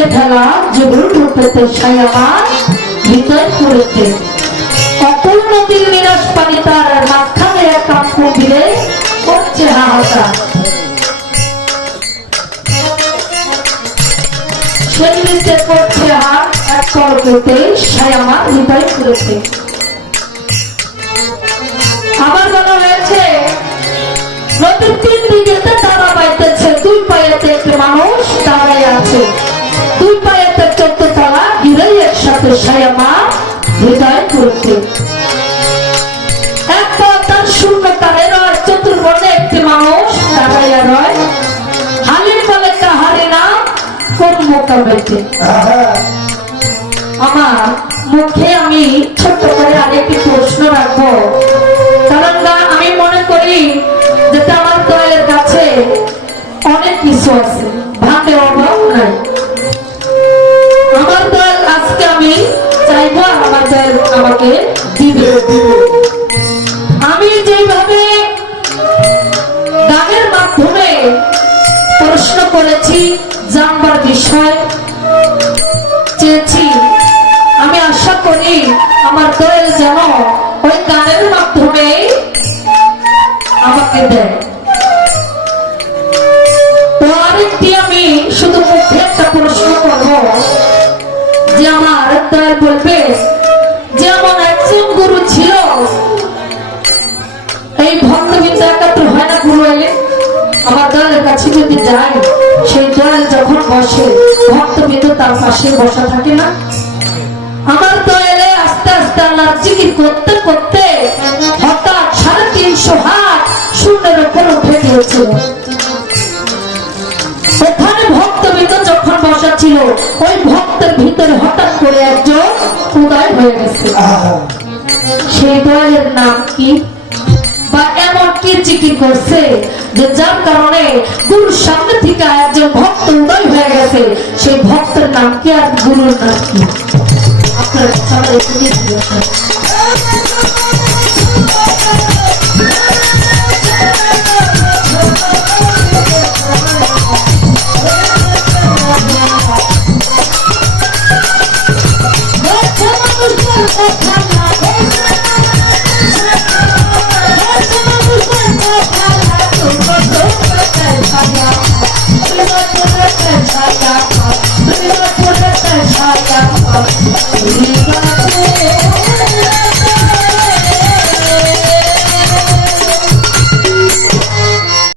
আছে ঢালা জবরু রূপেতে ছায়ামান হৃদয় করেছে অকুল নদীর নিরাশ পানি তার মাঝখানে এক কাম্পবিলে করছে হাহাকার সেই নিচে করছে হাত এক পর্বতে ছায়ামান হৃদয় করেছে। আবার বলা হয়েছে নদীর তিন দিকেতে তারা বাইতেছে দুই পায়েতে একটি মানুষ দাঁড়ায় আছে দুই পায়েতে 14 তলা গিরেই একসাথে ছায়ামান হৃদয় করছে। এক পা তার শূন্য তারে রয় চতুর্বর্ণে একটি মানুষ দাঁড়াইয়া রয় হালির বলে কাহারে না কোন মোকাবেতে। আমার মুখে আমি ছোট্ট করে আরেকটি প্রশ্ন রাখবো কারণ আমি মনে করি যেটা আমার দয়ের কাছে অনেক কিছু আছে ভাবে অভাব নাই। আমার দল আজকে আমি চাইবো আমার দল আমাকে দিবে। আমি যেভাবে গানের মাধ্যমে প্রশ্ন করেছি জানবার বিষয় চেয়েছি আমি আশা করি আমার দল যেন ওই গানের মাধ্যমে আমাকে দেয়। তো আরেকটি আমি শুধু মুখে একটা প্রশ্ন করবো যে আমার দল বলবে যে আমার একজন গুরু ছিল এই ভক্তবৃন্দ একাত্র হয় না গুরু এলে আমার দলের কাছে যদি যায় সেই দল যখন বসে ভক্তবৃন্দ তার পাশে বসা থাকে না। আমার দলে আস্তে আস্তে আল্লাহ জিকির করতে করতে হঠাৎ 350 হাত শূন্যের উপর উঠে গিয়েছিল। ওখানে ভক্তবৃন্দ যখন বসা ছিল ওই ভক্তের ভিতরে হঠাৎ করে একজন উদয় হয়ে গেছে। সেই দলের নাম কি বা এমন কি জিকির করছে যে যার কারণে গুরুর সামনে থেকে একজন ভক্ত উদয় হয়ে গেছে সেই ভক্তের নাম কি আর গুরুর নাম কি আপনারা সবাই